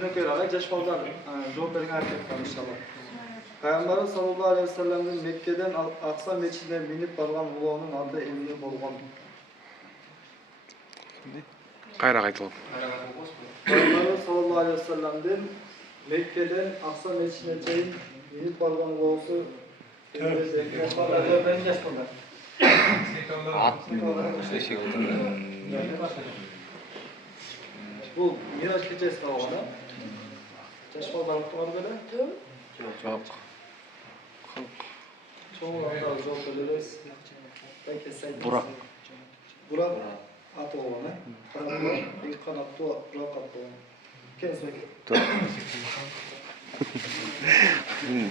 Düneköy'e Ceşmal'dan cevap verin erkekten inşallah. Peygamber sallallahu aleyhi ve sellem'in Mekke'den Aksa Meçhine minip bargan ulağının adı emni bolgan. Kayra aytalım. Peygamber sallallahu aleyhi ve sellem'den Mekke'den Aksa Meçhine minip bargan ulağısı ben Ceşmal'dan. Bu Miraç gecesi var orada. Ceşmal balıklı var böyle. Yok. Çoğu hatta zor söyleriz. Belki sen. Burak atı olanı. Kanatlı, bir kanatlı Burak atı olanı. Kendisi belki.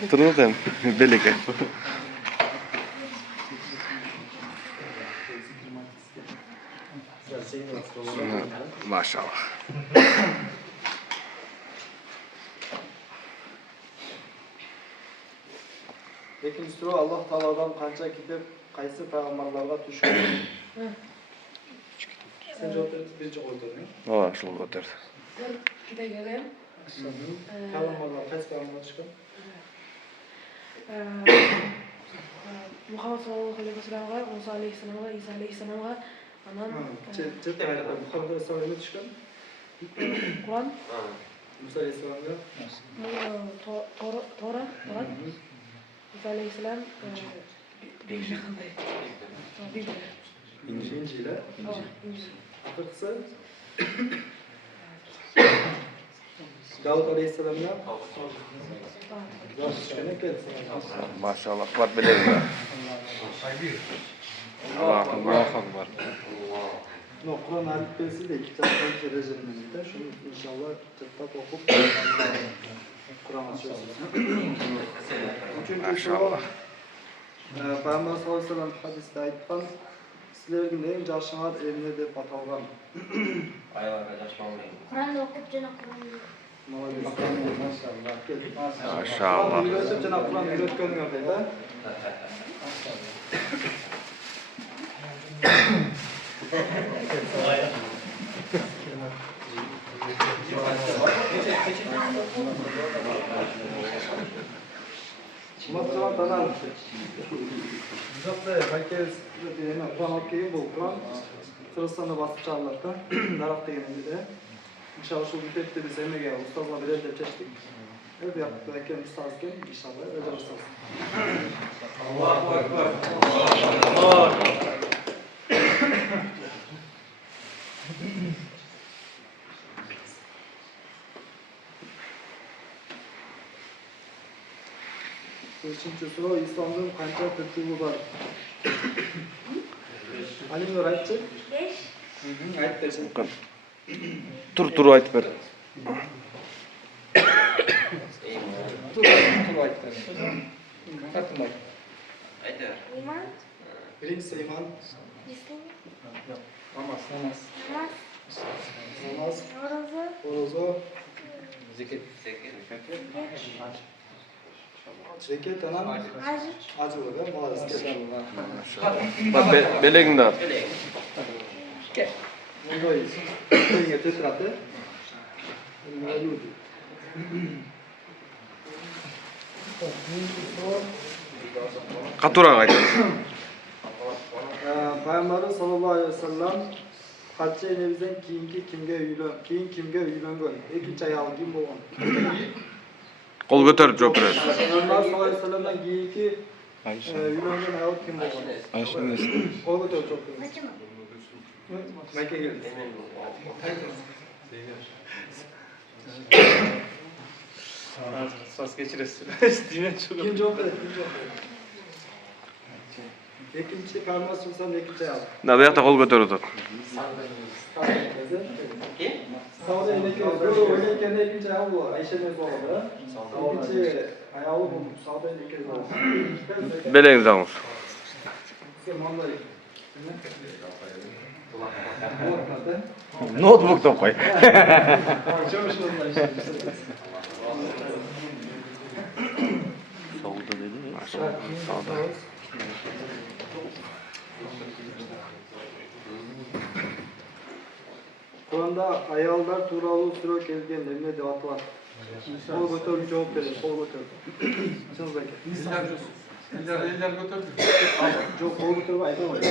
Tırnaktan belki. Maşallah. Peki üstüne Allah Teala'dan kança gidip kaysı peygamberlerine düşüyor. Sen cevap birinci koydun ya. Şunu götürdü. Kita gelin. Peygamberler, kaç peygamber çıkıyor? Muhammed sallallahu aleyhi ve sellem'e, Musa aleyhisselam'a, İsa aleyhisselam'a, anan Cidden Muhammed Aleyhisselam'a çıkıyor. Kur'an, Musa Aleyhisselam'a. Tora, İsa aleyhisselam, Bibli. İncil'e. Akırkısı. Davut Aleyhisselam'a. Maşallah. Var bilelim ya. Allah'ım var. No, Kur'an alifbesi de kitap derecesinde. Şunu inşallah kitap okup Kur'an açıyorsunuz. Maşallah. Peygamber sallallahu aleyhi ve sellem hadiste aytkan sizlergin en jaşыңар emne dep atalgan. Kur'an'da okup cana Kur'an'da. Maşallah. Öğretip cana Kur'an öğretkenler deydi. Mutlaka tanım. Zaten herkes Kur'an okuyor bu Kur'an. Kırgızistan'da basıp çağırlardı. Daraf degeninde. İnşallah şu müddette biz emeğe ustazla bir elde çeştik. Evet yaptık belki ustazken inşallah özel ustaz. Allahu Ekber. Allah. Üçüncü soru İslam'ın kança tırtığı var. Ali mi öğretecek? 5. Ayet versin. Tur aytıp ver. Tur ayet versin. Katın bak. İman. Birincisi iman. İslam. Namaz. Namaz. Namaz. Oruzu. Oruzu. Zikir. Zeket anan. Hacı. Acı olur. Malazız. Bak beleğin de. Gel. Bunu da iyisin. Yenge tütratı. Katura aytalım. Peygamber sallallahu aleyhi ve sellem Hacca evimizden kimge uylangan. İkinci ayağı kim bolgan? Kol götürüp cevap ver. Peygamber sallallahu aleyhi ve sellem'den kiyinki uylangan ayağı kim bolgan? Ayşe'nin nesli. Kol götürüp çok güzel. Hacı mı? Mekke geldi. Sas geçirirsin. Değil mi? Çok Kim cevap verir? İkinci Peygamber sallallahu aleyhi ve sellem ikinci ayağı. Da bir kol götürüp. Sağda oynayken de ikinci ayağı bu. Ayşe'nin zorladı. İkinci ayağı bu. Sağda ikinci ayağı. Beleğinizi almış. Notebook'tan koy. Solda dedi mi? Maşallah. Sağda. Kur'an'da ayallar tuğralı süre kelgen emne dep atılат. Kol götürüp cevap verin, kol götürüp. Şunuz beke. Eller götürdü. Жоқ, kol götürüp aytamayın.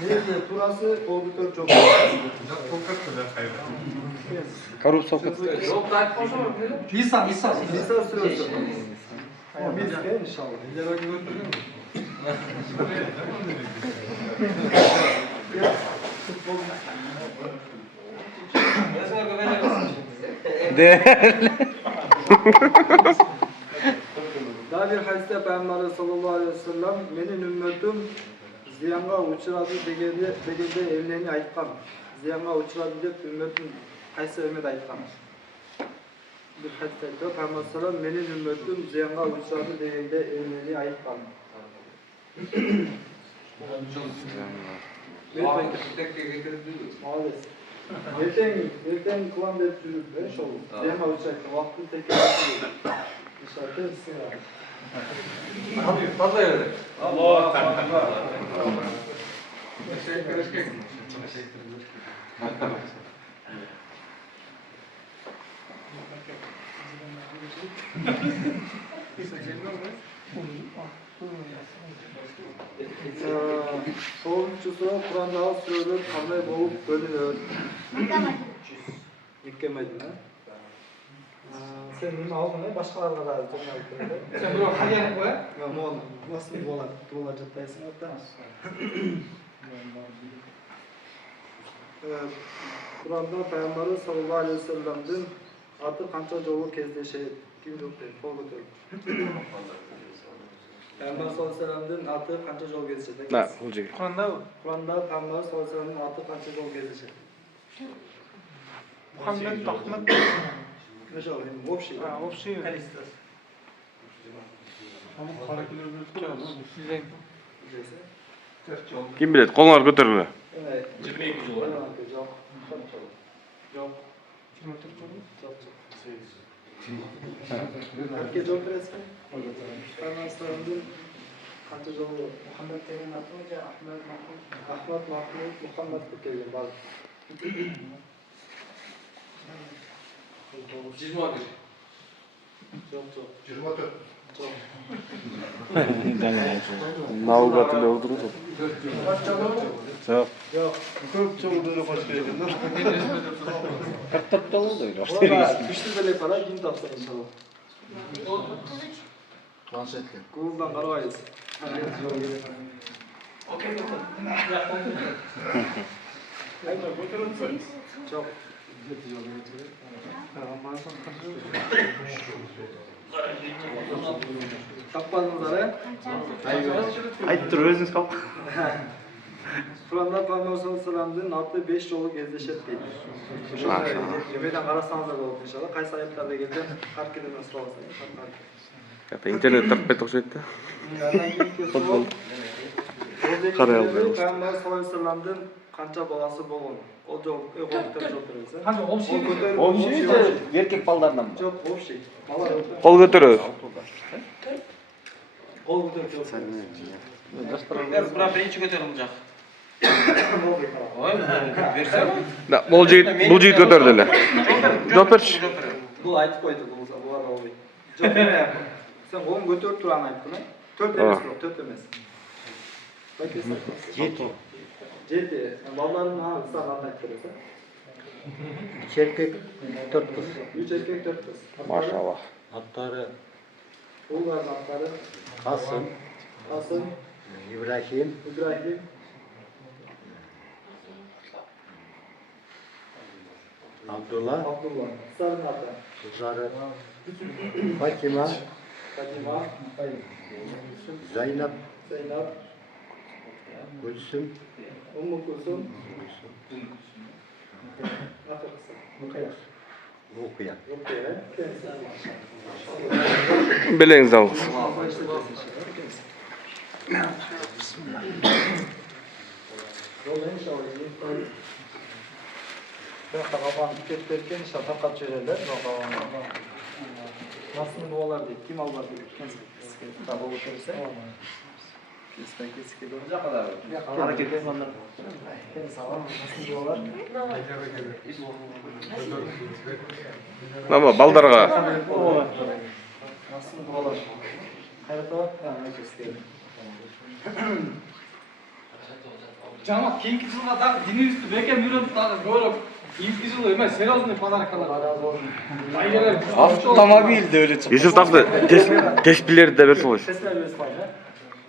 Nerede turası kol götürüp cevap verin. Karup sohbet. Lisan. Lisan süresi. Biz gel inşallah. Eller götürdü. De. Daha bir hadiste Peygamber sallallahu aleyhi ve sellem menin ümmetim ziyanga uçuradı degende evleni aytkan. Ziyanga uçuradı dep ümmetim qaysi emet aytkan. Bir hadiste Peygamber sallallahu aleyhi ve sellem menin ümmetim ziyanga uçuradı degende evleni aytkan. Maalesef. Erten kılan dep жүрүп, ошол. Ziyanга uçuradı. Vaktin tekrar İnşallah size. Fazla yere. Allah Allah. Teşekkür. Sonuncusu Kur'an'da sürülür, kanday bolup bölünür. Yüklemedin ha? Sen bunu aldın ha? Başkalarına da aldın. Sen bunu hadi koy. Ya oğlum, nasıl olacak dersin hatta? Kur'an'da Peygamber sallallahu aleyhi ve sellem'den adı kança jolu kezdeşe kim yok deyip, kol götürüp. Peygamber sallallahu aleyhi ve sellem'den adı kança jol kezdeşe. Na, olacak. Kur'an'da Peygamber sallallahu aleyhi ve sellem'den adı kança jol kezdeşe. Muhammed Ahmet. Mesela общий. Общий. Kim bilet? Kollar götürülü. Evet. 22 yıl. Yok. Yok. Herkes yok resmi. Peygamber sallallahu kança jol Muhammed degan atınca Ahmet Mahmud Muhammed kelgan bal. 21. Yok. 24. Navgatında oturdu. Çok. Yok. Çok oldu Valla güçlü böyle para kim tapsa inşallah. Planşetli. Google'dan karabayız. Çok. Tapmadınız ara. Ayıp dur özünüz kal. Kur'an'da Peygamber sallallahu aleyhi ve sellem'den atlı 5 yolu gezdeşet deydi. Maşallah. Cümleden karasanız da olur inşallah. Kaysi ayetlerle geldi. Kalk gidin nasıl olsa. Kata internet tapet okşaydı. Futbol. Karayaldı. Peygamber sallallahu aleyhi ve sellem'den kança balası bolun. O jol, komutan jol verirse. Hadi общий. Общий de erkek ballarından mı? Çok общий. Bala yok. Kol götürür. Kol götürüp Bura birinci götürülecek. Da, bol jigit götürdüler. Joperç. Bu aytip koydu bu arada oldu. Çok ne? Sen onu götürüp duran ayıptın ha? 4 emes yok, 4 emes. Bak kesin. Jeti. Balların ha sen anlattırırsa. 2 erkek 4 kız. 3 erkek 4 kız. Maşallah. Atları Oğulların adları Kasım, Hasan, İbrahim, İbrahim, Abdullah, Abdullah. Sarın adı. kızları Fatima, Fatima, Zeynep, Zeynep, Gülsüm, Ummu Kulsum, Akıksı. Rukiye. Rukiye. Kendisi. Beleniz alın. Yolda inşallah. Ben kafam tüketlerken inşallah takat çözerler. Nasıl dualar deyip kim allar deyip. Kendisi. Tabi oturursa. Kesmen kesik geliyor. Bu yoqqa da. Hareket etmenler. Sağlam. Nasıl diyorlar? Ama baldarga Nasıl diyorlar? Hayata bak. Yani kesik geliyor. Жамаат кийинки жылга дагы динибизди бекем үйрөнүп дагы көбүрөөк кийинки жылы эмес серьезный подаркалар. Avtomobil de öyle çıktı. Yusuf taktı tespileri de versin koysun. Kesmen veririz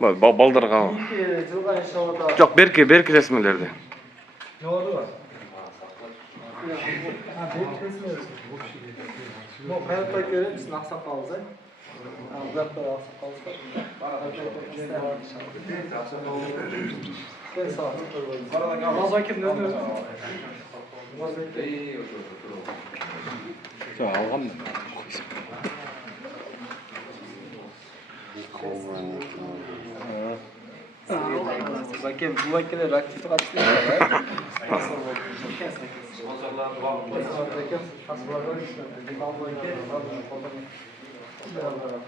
bana. Baldarga. İlk yılda inşallah da. Yok berki resmilerdi. Ne oldu var? Ha, belki kesmiyoruz. Yok, hayatta göre biz naksa kalacak. Bırak da naksa kalacak. Ben sağ olun. Mazakir ne diyor? 자, alğam. Bakayım, bu vakile rakçısı kaçtı. Nasıl oldu?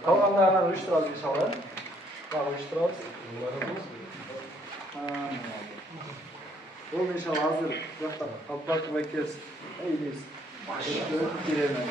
Kalanlardan uyuşturalım inşallah. Uyuşturalım. Bu inşallah hazır. Yok da kapı bakı bekleriz. İyiyiz. Giremem.